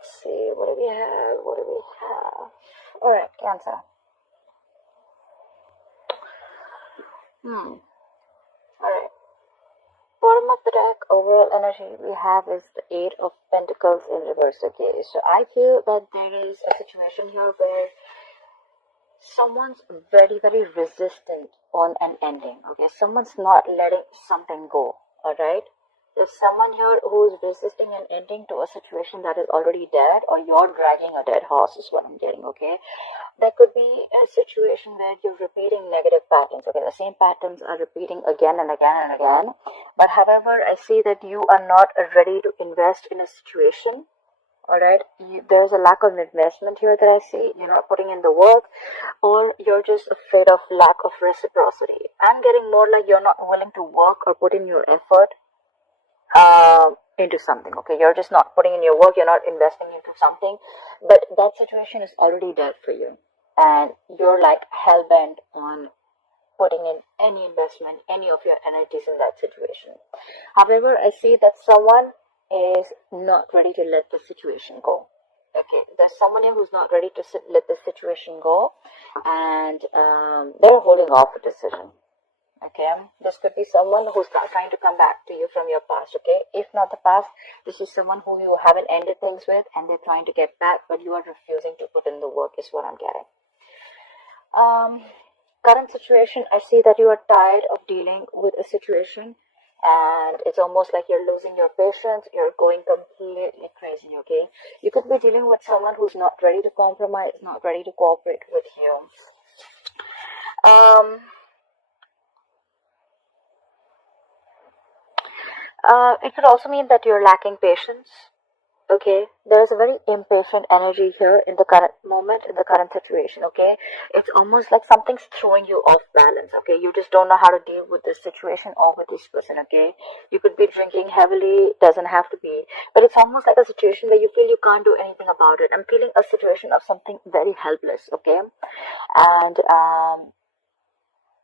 Let's see, what do we have? What do we have? Alright, Cancer. Alright. Bottom of the deck, overall energy we have is the Eight of Pentacles in reverse. Okay, so I feel that there is a situation here where someone's very resistant on an ending. Okay, someone's not letting something go. Alright, there's someone here who's resisting an ending to a situation that is already dead, or you're dragging a dead horse is what I'm getting. Okay, there could be a situation where you're repeating negative patterns. Okay, the same patterns are repeating again and again and again, but however I see that you are not ready to invest in a situation. Alright, there's a lack of investment here that I see. You're not putting in the work, or you're just afraid of lack of reciprocity. I'm getting more like you're not willing to work or put in your effort into something. Okay, you're just not putting in your work, you're not investing into something, but that situation is already dead for you, and you're like hell-bent on putting in any investment, any of your energies in that situation. However, I see that someone is not ready to let the situation go. Okay, there's someone here who's not ready to let the situation go, and they're holding off a decision. Okay, this could be someone who's trying to come back to you from your past. Okay, if not the past, this is someone who you haven't ended things with, and they're trying to get back, but you are refusing to put in the work is what I'm getting. Current situation, I see that you are tired of dealing with a situation, and it's almost like you're losing your patience, you're going completely crazy. Okay, you could be dealing with someone who's not ready to compromise, not ready to cooperate with you. It could also mean that you're lacking patience. Okay, there's a very impatient energy here in the current moment, in the current situation. Okay, it's almost like something's throwing you off balance. Okay, you just don't know how to deal with this situation or with this person. Okay, you could be drinking heavily, doesn't have to be, but it's almost like a situation where you feel you can't do anything about it. I'm feeling a situation of something very helpless. Okay, and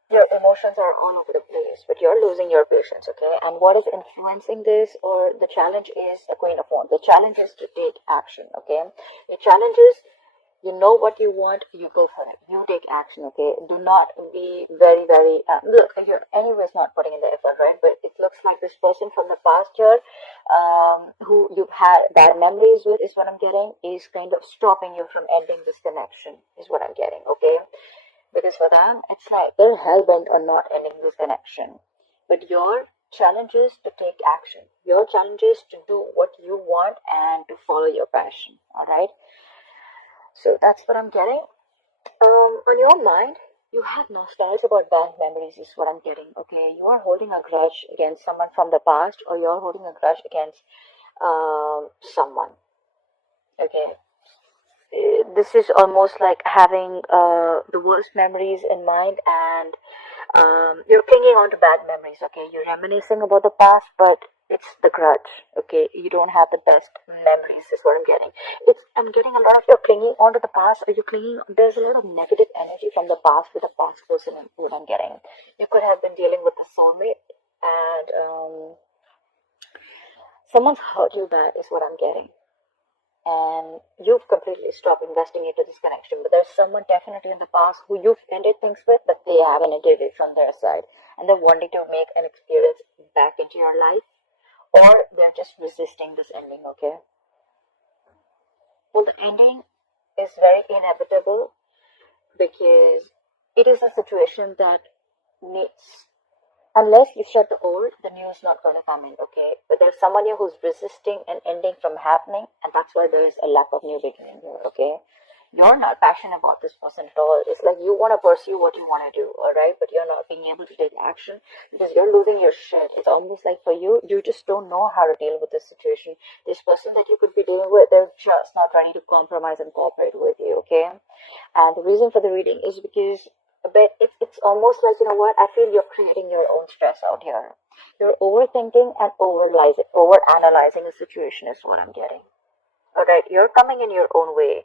your emotions are all over the place, but you're losing your patience. Okay, and what is influencing this, or the challenge, is the Queen of Wands. The challenge is to take action. Okay, the challenge is, you know what you want, you go for it, you take action. Okay, do not be very look, you're anyways not putting in the effort, right? But it looks like this person from the past year, who you've had bad memories with, is what I'm getting, is kind of stopping you from ending this connection is what I'm getting. Okay, because for them, it's like they're hell-bent on not ending this connection. But your challenge is to take action. Your challenge is to do what you want and to follow your passion. Alright? So that's what I'm getting. On your mind, you have nostalgia about bad memories is what I'm getting. Okay? You are holding a grudge against someone from the past, or you're holding a grudge against someone. Okay? This is almost like having the worst memories in mind, and you're clinging on to bad memories. Okay, you're reminiscing about the past, but it's the grudge. Okay, you don't have the best memories is what I'm getting. I'm getting a lot of you're clinging onto the past, or you're clinging, there's a lot of negative energy from the past with the past person is what I'm getting. You could have been dealing with a soulmate, and someone's hurt you bad is what I'm getting, and you've completely stopped investing into this connection. But there's someone definitely in the past who you've ended things with, but they haven't ended it from their side, and they're wanting to make an experience back into your life, or they're just resisting this ending. Okay, well, the ending is very inevitable, because it is a situation that needs, unless you shut the old, the new is not going to come in. Okay, but there's someone here who's resisting an ending from happening, and that's why there is a lack of new beginning here. Okay, you're not passionate about this person at all. It's like you want to pursue what you want to do, alright, but you're not being able to take action because you're losing your shit. It's almost like for you, you just don't know how to deal with this situation. This person that you could be dealing with, they're just not ready to compromise and cooperate with you. Okay, and the reason for the reading is because but it's almost like, you know what, I feel you're creating your own stress out here. You're overthinking and over analyzing a situation is what I'm getting. Alright, you're coming in your own way.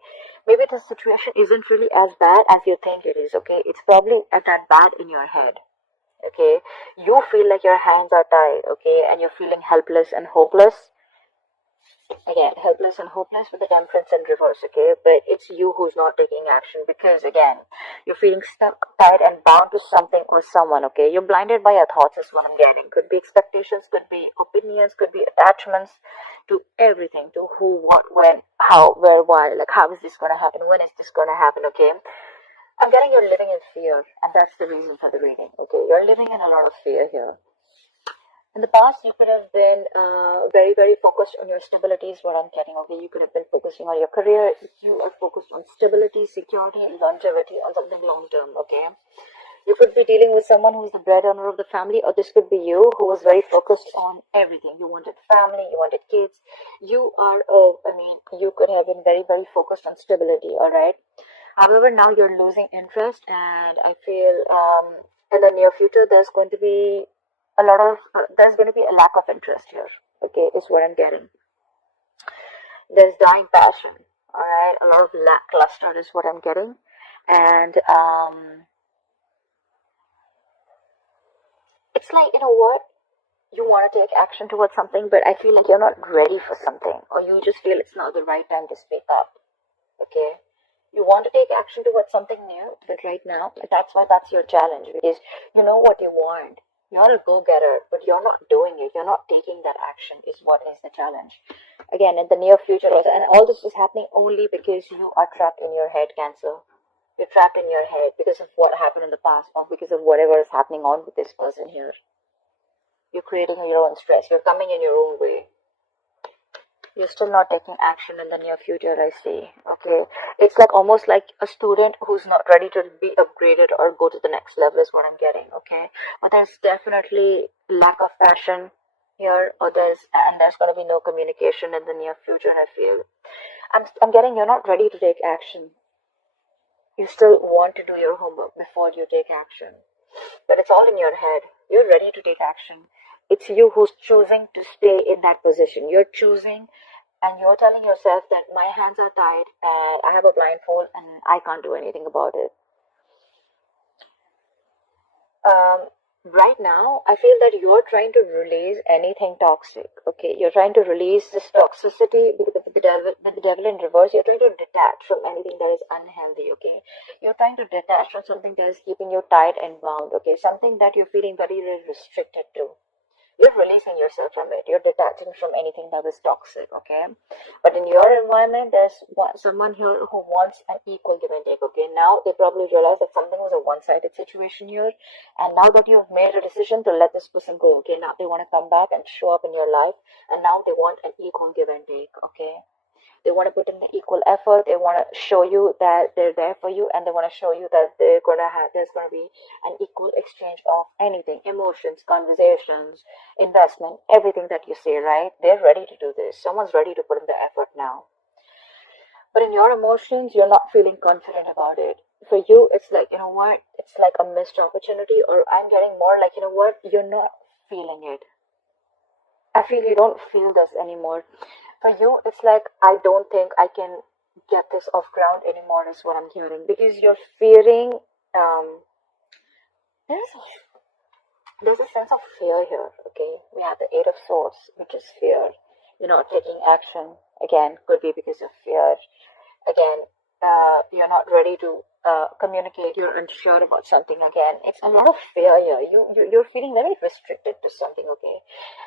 Maybe the situation isn't really as bad as you think it is. Okay, it's probably at that bad in your head. Okay, you feel like your hands are tied. Okay, and you're feeling helpless and hopeless. Again, helpless and hopeless with the temperance in reverse, okay? But it's you who's not taking action because, again, you're feeling stuck, tied, and bound to something or someone, okay? You're blinded by your thoughts, is what I'm getting. Could be expectations, could be opinions, could be attachments to everything, to who, what, when, how, where, why. Like, how is this going to happen? When is this going to happen, okay? I'm getting you're living in fear, and that's the reason for the reading, okay? You're living in a lot of fear here. In the past, you could have been very, very focused on your stability, is what I'm getting. Okay, you could have been focusing on your career. You are focused on stability, security, and longevity, on something long term. Okay, you could be dealing with someone who's the breadwinner of the family, or this could be you who was very focused on everything. You wanted family, you wanted kids. You are, you could have been very, very focused on stability. All right. However, now you're losing interest, and I feel in the near future there's going to be a lack of interest here. Okay, is what I'm getting. There's dying passion. All right, a lot of lackluster is what I'm getting, and it's like, you know what, you want to take action towards something, but I feel like you're not ready for something, or you just feel it's not the right time to speak up. Okay, you want to take action towards something new, but right now, that's your challenge, because you know what you want. You're a go-getter, but you're not doing it. You're not taking that action is what is the challenge. Again, in the near future also, and all this is happening only because you are trapped in your head, Cancer. You're trapped in your head because of what happened in the past, or because of whatever is happening on with this person here. You're creating your own stress. You're coming in your own way. You're still not taking action in the near future, I see. Okay, it's like almost like a student who's not ready to be upgraded or go to the next level is what I'm getting. Okay, but there's definitely lack of passion here, or there's going to be no communication in the near future, I feel. I'm getting you're not ready to take action. You still want to do your homework before you take action, but it's all in your head. You're ready to take action. It's you who's choosing to stay in that position. You're choosing, and you're telling yourself that my hands are tied and I have a blindfold and I can't do anything about it. Um, right now, I feel that you're trying to release anything toxic. Okay, you're trying to release this toxicity with the devil in reverse. You're trying to detach from anything that is unhealthy. Okay, you're trying to detach from something that is keeping you tight and bound. Okay, something that you're feeling very, very restricted to. You're releasing yourself from it. You're detaching from anything that is toxic, okay? But in your environment, there's someone here who wants an equal give and take, okay? Now they probably realize that something was a one-sided situation here, and now that you've made a decision to let this person go, okay? Now they want to come back and show up in your life, and now they want an equal give and take, okay? They want to put in the equal effort. They want to show you that they're there for you, and they want to show you that there's going to be an equal exchange of anything, emotions, conversations, investment, everything that you say, right? They're ready to do this. Someone's ready to put in the effort now. But in your emotions, you're not feeling confident about it. For you, it's like, you know what? It's like a missed opportunity, or I'm getting more like, you know what? You're not feeling it. I feel you don't feel this anymore. For you, it's like, I don't think I can get this off ground anymore, is what I'm hearing. Because you're fearing, there's there's a sense of fear here, okay? We have the Eight of Swords, which is fear. You're not taking action. Again, could be because of fear. Again, you're not ready to communicate. You're unsure about something. Again, it's a lot of fear here. You're feeling very restricted to something, okay?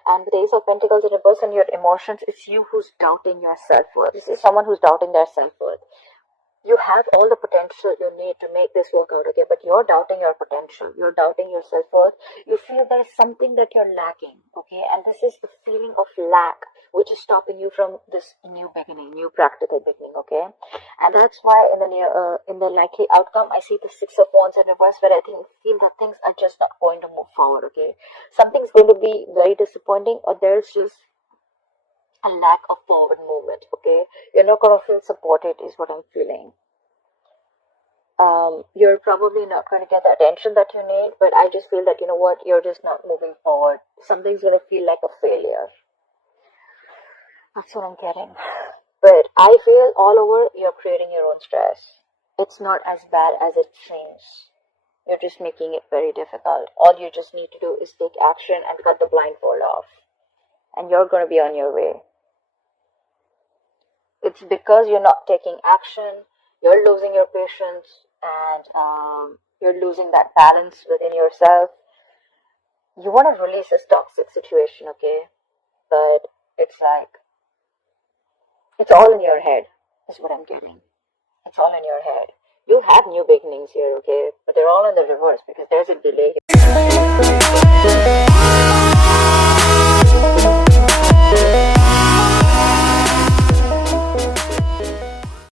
And the Ace of Pentacles in reverse and your emotions, it's you who's doubting your self-worth. This is someone who's doubting their self-worth. You have all the potential you need to make this work out, okay? But you're doubting your potential. You're doubting your self-worth. You feel there's something that you're lacking, okay? And this is the feeling of lack, which is stopping you from this new beginning, new practical beginning, okay? And that's why in the likely outcome, I see the Six of Wands in reverse, where I feel that things are just not going to move forward, okay? Something's going to be very disappointing, or there's just a lack of forward movement, okay? You're not going to feel supported, is what I'm feeling. You're probably not going to get the attention that you need, but I just feel that, you know what, you're just not moving forward. Something's going to feel like a failure. That's what I'm getting. But I feel all over you're creating your own stress. It's not as bad as it seems. You're just making it very difficult. All you just need to do is take action and cut the blindfold off. And you're going to be on your way. it's because you're not taking action, you're losing your patience, and you're losing that balance within yourself. You want to release this toxic situation, okay? But it's like, it's all in your head, is what I'm getting. It's all in your head. You have new beginnings here, okay? But they're all in the reverse because there's a delay here.